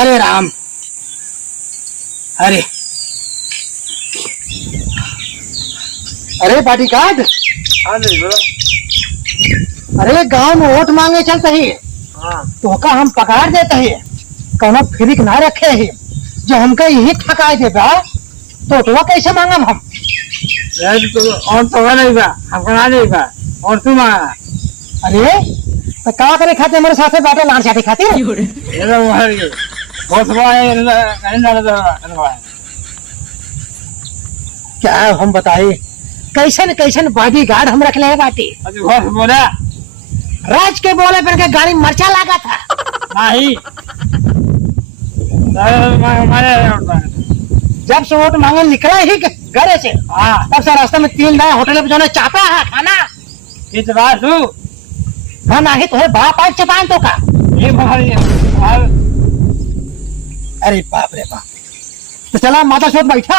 अरे राम, अरे अरे बॉडीगार्ड, अरे गांव में वोट मांगे चलते ही तो का हम पकड़ देते ही कौनो फिरिक ना रखे ही जो हमका यही थका दे तो कैसे मांगम हम? और तो नहीं बा, हमको ना नहीं बा, और तू मांगा। अरे तो क्या करे खाते हमारे साथ बैठे लाड़ चाटी खाते ये तो बाहर के बहुत बड़ा है, नहीं ना क्या हम बताए कैसन कैसन बॉडीगार्ड हम रख ले हैं बाटी। अभी बहुत बोला राज के बोले पर के गाड़ी मर्चा लगा था नहीं जब से वोट मांगे निकला ही घर से तब से रास्ते में 3 दाएं होटल पे जाने चापा है खाना इस बार तू ना नहीं तो है बाप आज चपान तो का ये भारी अरे बाप रे बाप। तो चला माता सोच बैठा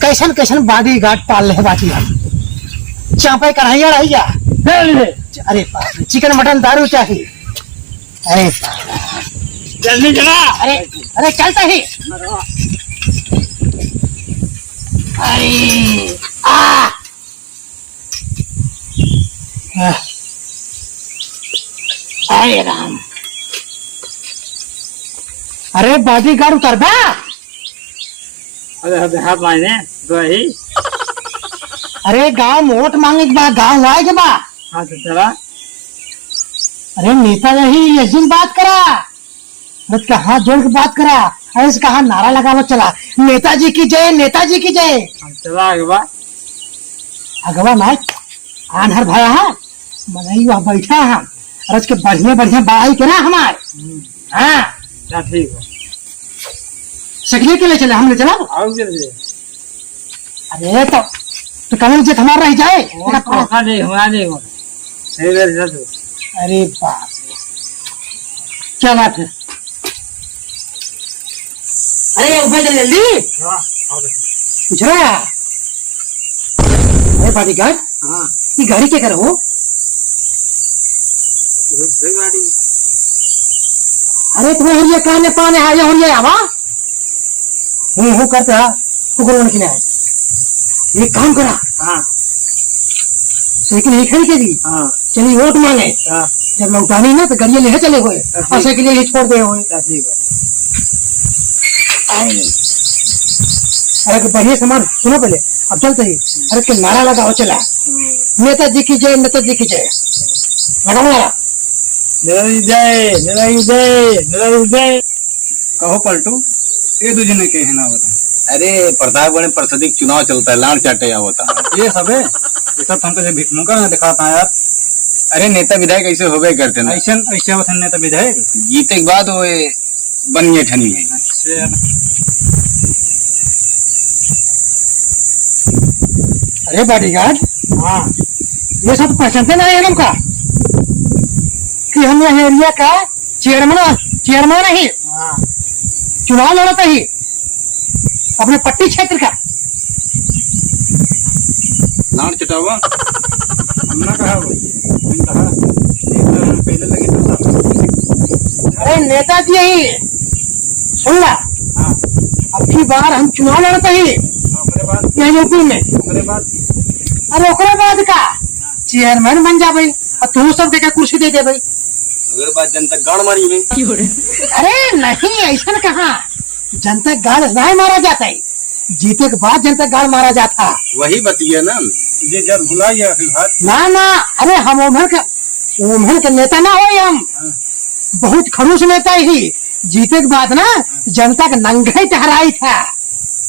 कैसन कैसन बॉडीगार्ड पाल ले बाटी हम चापे कढ़ाइया रहिया। अरे बाप रे, चिकन मटन दारू चाहिए। अरे जल्दी चला। अरे अरे चलता ही अरे अरे राम, अरे बॉडीगार्ड उतर बा। अरे हाथ मारने तो ही अरे गांव में वोट मांगे के बाद गांव आए के बा। हाँ तो चला। अरे नेता यही ये दिन बात करा बस का हाथ जोड़ के बात करा। ऐसे कहा नारा लगावत चला नेताजी की जय, नेताजी की जय। हम चला आगे बा अगवा नाय आनहर भाया है मनई वहाँ बैठा है रज के बढ़िया बढ़िया बाई के ना हमार। हाँ क्या ठीक है सकने के लिए चले हम ले चला। आओ जल्दी। अरे तो कमल जी हमारा रह जाए। नहीं हुआ नहीं हुआ इधर जा तू। अरे बाप चला फिर। अरे ऊपर चल जल्दी पूछ रहा। अरे बॉडीगार्ड हाँ ये गाड़ी क्या करो? गाड़ी अरे तुम्हें ये कहने पाने आए हो ये आवा हूँ करते है कुकुर की है ये काम करा। हाँ साइकिल ही खड़ी के दी। हाँ चलिए वोट मांगे। हाँ जब लौटानी ना तो गाड़िया ले चले हुए और साइकिल ये छोड़ दे हुए। ठीक है। अरे बढ़िया सामान सुनो पहले अब चलते ही। अरे के नारा लगाओ चला नेताजी की जय, नेताजी की जय लगाओ नारा। जय कहो पलटू ये दूजे ने कहे ना बता। अरे प्रतापगढ़ परिषद चुनाव चलता है, लाड़ चाटे होता है ये सब है, ये सब हमको भिख मुका ना दिखाता है यार। अरे नेता विधायक ऐसे हो गए करते ना, ऐसे ऐसे वतन नेता विधायक जीते के बाद वो बन गए ठनी है। अच्छा अरे बॉडीगार्ड हाँ ये सब पहचानते ना है का कि हम यह एरिया का चेयरमैन ही हाँ चुनाव लड़ते ही अपने पट्टी क्षेत्र का। लाड़ चटावा हमने कहा पहले लगे तो अरे नेताजी यही सुन ला। हाँ अब की बार हम चुनाव लड़ते ही ओकरे बाद यहाँ यूपी में। ओकरे बाद अरे ओकरे बाद का चेयरमैन बन जा भाई और तुम सब देखा कुर्सी दे दे भाई। अगर बात जनता गाड़ मारी में अरे नहीं ऐसा कहा जनता गाड़ नहीं मारा जाता है, जीते के बाद जनता गाड़ मारा जाता। वही बतिया ना ये जब भुला गया फिर बात ना ना अरे हम उम्र के नेता ना हो हम बहुत खड़ूस नेता ही। जीते के बाद ना जनता का नंगे टहराई था।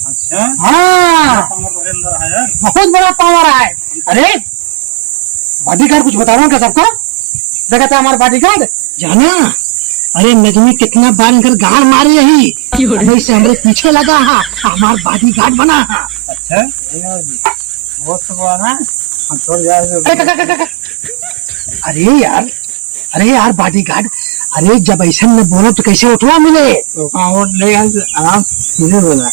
अच्छा हाँ पावर अंदर है यार। बहुत बड़ा पावर है। अरे बॉडीगार्ड कुछ बता रहा हूँ क्या सबको देखा था हमारा बॉडीगार्ड जाना। अरे नजमी कितना बार इनकर गाड़ मारी रही से हमारे पीछे लगा है हमारा बॉडीगार्ड बना है। अच्छा बहुत सुबह ना हम छोड़ जाए। अरे यार बॉडीगार्ड अरे जब ऐसा न बोलो तो कैसे उठवा मिले। तो कहाँ वोट लेगा आराम सीधे बोला।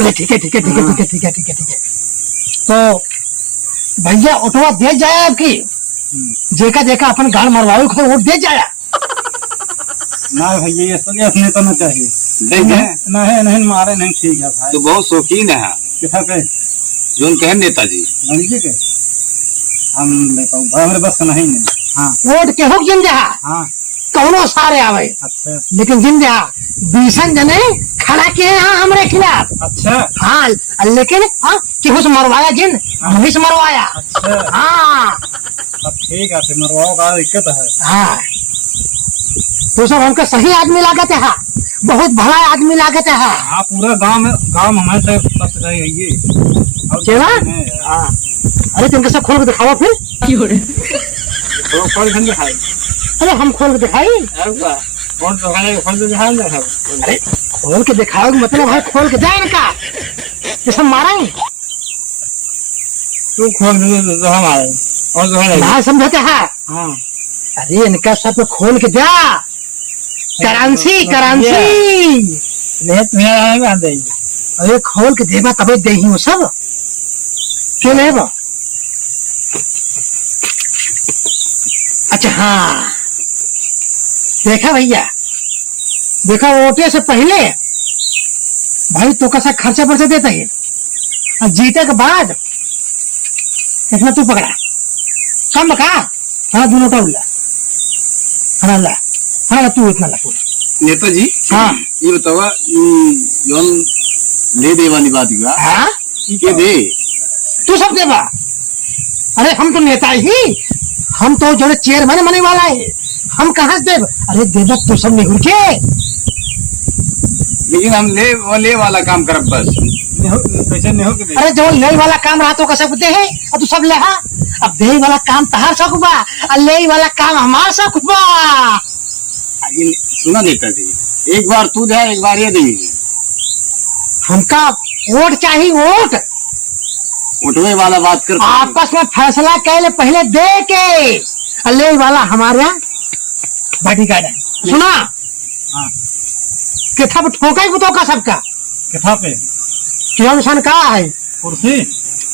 अरे ठीक है ठीक है ठीक है ठीक है ठीक है ठीक है ठीक है तो भैया उठवा दे जाए आपकी जेका जेका अपन गाड़ मरवाओ वोट दे जाया। ना भैया ये तो नहीं तो ना चाहिए देंगे नहीं नहीं मारे नहीं ठीक है भाई तो बहुत शौकीन है किथा पे जोन कहे नेताजी गणित के हम लेता हूँ भाई हमारे बस का नहीं हाँ वोट के हो जिन जहा हाँ कौनो सारे आवे अच्छा लेकिन जिन जहा बीसन जने खड़ा किए हैं हमरे खिलाफ। अच्छा हाँ लेकिन हाँ केहू से मरवाया जिन हमें से मरवाया। अच्छा हाँ अब ठीक है फिर मरवाओ का दिक्कत है। हाँ तो सब हमको सही आदमी लागत है, बहुत भला आदमी लागत है। हाँ पूरा गांव में हमारे से सब सही है ये केला हाँ अरे तुमके सब खोल के दिखाओ फिर तो खोल के दिखाई अरे हम खोल के दिखाई कौन तो खोल के दिखाई ना अरे खोल के दिखाओ मतलब है खोल के जाए ना ये सब मारेंगे तू खोल दे तो हम आए और तो ना समझते है। हाँ अरे इनका सब खोल के जा करेंसी ले तुम्हें आएगा दे अरे खोल के देवा तबे दे ही सब क्यों लेबा। अच्छा हाँ देखा भैया देखा वोटे से पहले भाई तो कैसा खर्चा पर्चा देता है और जीते के बाद इतना तू पकड़ा कम बका हाँ दोनों का उल्ला हाँ ला हाँ तू इतना ला पूरा नेताजी हाँ ये बतावा जोन ले दे वाली बात हुआ हाँ के दे तू सब देवा। अरे हम तो नेता ही हम तो जो चेयरमैन बने वाला है हम कहाँ से देव। अरे देवा तू सब निहुर के लेकिन हम ले वाला काम करब बस पैसे नहीं हो के अरे जो ले वाला काम रहा तो कैसे दे है और तू सब ले हा अब दे वाला काम तहार सकबा और ले वाला काम हमार सकबा। सुना नेताजी एक बार तू दे एक बार ये दे हमका वोट चाहिए वोट उठवे वाला बात कर आपस में फैसला कैले पहले दे के और ले वाला हमारे यहाँ बाटी का सुना हाँ किथा पे ठोका ही बताओ का सबका किथा पे क्यों निशान का है कुर्सी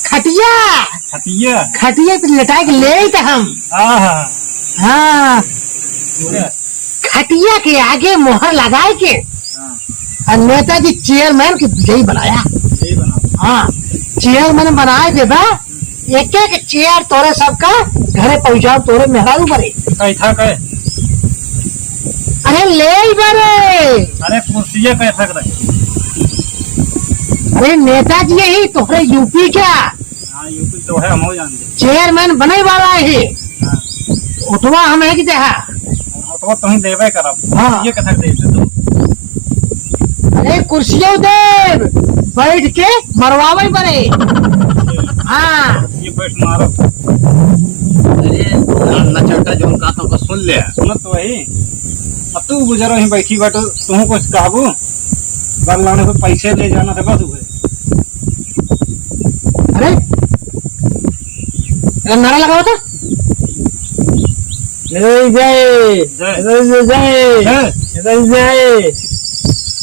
खटिया खटिया खटिया पे लटाए के ले थे हम हाँ हाँ पूरा खटिया के आगे मोहर लगाए के हाँ और नेताजी चेयरमैन के यही बनाया। यही बना हाँ चेयरमैन बनाए थे बा एक एक चेयर तोरे सबका घरे पहुंचाओ तोरे मेहरारू बरे कैथा के अरे ले बरे अरे कुर्सिया कैथा के अरे नेताजी यही तोहरे यूपी क्या हाँ यूपी तो है हम हो जानते चेयरमैन बने वाला है हाँ उठवा हम है कि जहा तो तुम देवे करब हाँ। ये कथा दे तू अरे कुर्सियों दे बैठ के मरवावे बने हाँ ये बैठ मारो अरे नचटा जोन का तो सुन ले सुनत तो वही अब तू गुजर वहीं बैठी बैठो तुम कुछ कहबू घर लाने को पैसे ले जाना था बस हुए अरे नारा लगाओ तो जय जय। जय जय जय जय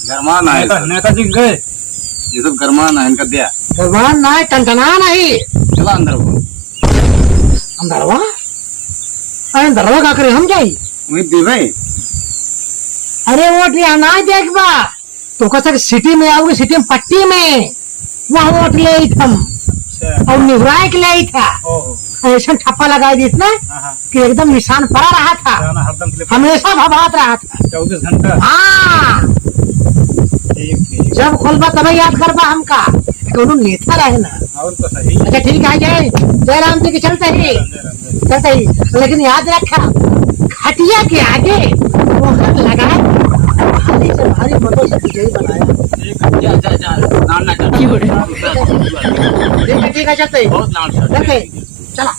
गरमान है नेताजी गए ये सब गरमान है इनका दिया भगवान ना टनटना नहीं चला अंदर वो अंदरवा अरे अंदरवा का करे हम जाई वही देवे अरे वोट यहाँ ना देख बा तो कहा सिटी में आओगे सिटी में पट्टी में वहाँ वोट ले आई हम अच्छा और निहुराए के ले आई था ओहो ऐसा ठप्पा लगा दी इतना हाँ हाँ कि एकदम निशान पड़ा रहा था जाना हरदम के लिए हमेशा भभात रहा था 24 घंटा हाँ ठीक ठीक जब खोलबा तब याद करबा हमका कोनो नेता रहे ना। और तो सही अच्छा ठीक है जय जय राम जी के चलते ही चलते ही लेकिन याद रखा खटिया के आगे मोहर लगाए भारी से भारी मोटरसाइकिल यही बनाया। जा जा जा नाना ठीक है चलते ही बहुत नाम चलते ही चला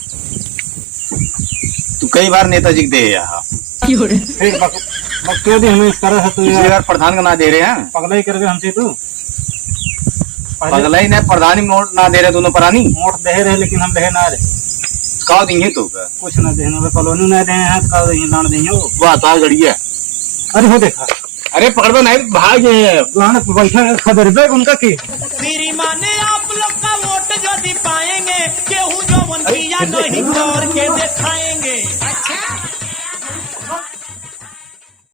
तू कई बार नेताजी को दे यहाँ ठीक मकसूद हमें इस तरह से तू पिछली बार प्रधान का ना दे रहे हैं पगला ही करके हमसे तू पगला ही नहीं प्रधानी नोट ना दे रहे दोनों परानी मोट दे रहे लेकिन हम दे ना रहे कहा देंगे तो कुछ ना देना कॉलोनी ना दे हैं तो दान देंगे बात आ गड़िया अरे हो देखा अरे पकड़ो नहीं भाग गए दुकान पे बैठा है खबर बैग उनका की श्रीमान आप लोग का वोट यदि पाएंगे गेहूं जो मन किया नहीं करके दिखाएंगे। अच्छा